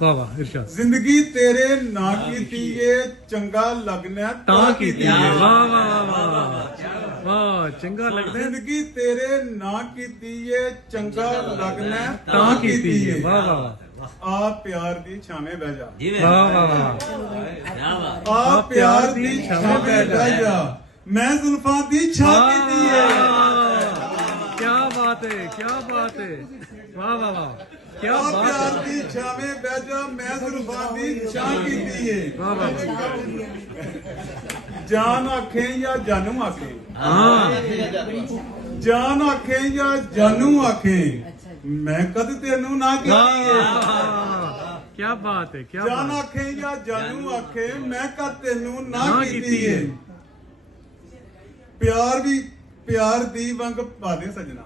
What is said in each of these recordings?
वाह वाह इरशाद जिंदगी तेरे ना कीती ये चंगा लगना ता कीती है वाह वाह वाह वाह चंगा लगदा है जिंदगी तेरे ना कीती ये चंगा लगना ता कीती है वाह वाह वाह आ प्यार दी छावे बह जा वाह वाह वाह आ प्यार दी छावे बह जा मैं जुल्फां दी छा कीती है क्या बात है क्या बात है वाह वाह वाह क्या आ बात प्यार है दी छावे बह जा मैं जुल्फां दी छा कीती है वाह वाह जान आखे या जानू आखे हाँ जान आखे या जानू आखे मैं कद तेनू ना कीती है क्या बात है क्या जान बात आखे या जानू आखे मैं कद तेनू ना ना कीती कीती है है। प्यार दी वंग पा दे सजना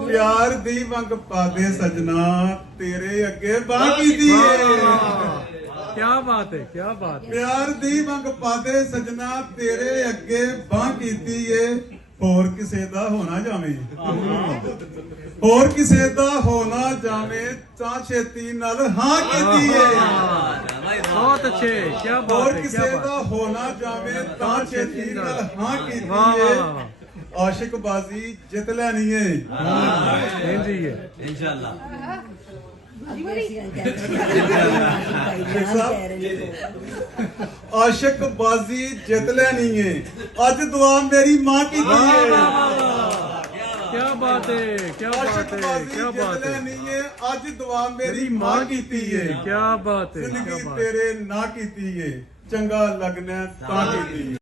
प्यार दी वंग पा दे सजना तेरे अगे बाह कीती है क्या बात है क्या बात है प्यार दी वंग पा दे सजना तेरे अगे बाह कीती है होर किसे दा होना जावे होर किसे दा होना जावे ता छेती नाल हां कीती है बहुत अच्छे क्या बात होर है क्या किसे बात दा होना जावे ता छेती नाल हां कीती वाह है वाह वाह आशिक बाजी जित लेनी है जी है आशिक बाजी जित लेनी है अज दुआ मेरी मां की दी है क्या बात है क्या आशिक बात है बाजी क्या जित बात है लेनी है अज दुआ मेरी मां की दी है क्या बात है क्या जिंदगी बात है तेरे ना कीती है चंगा लगना ता कीती है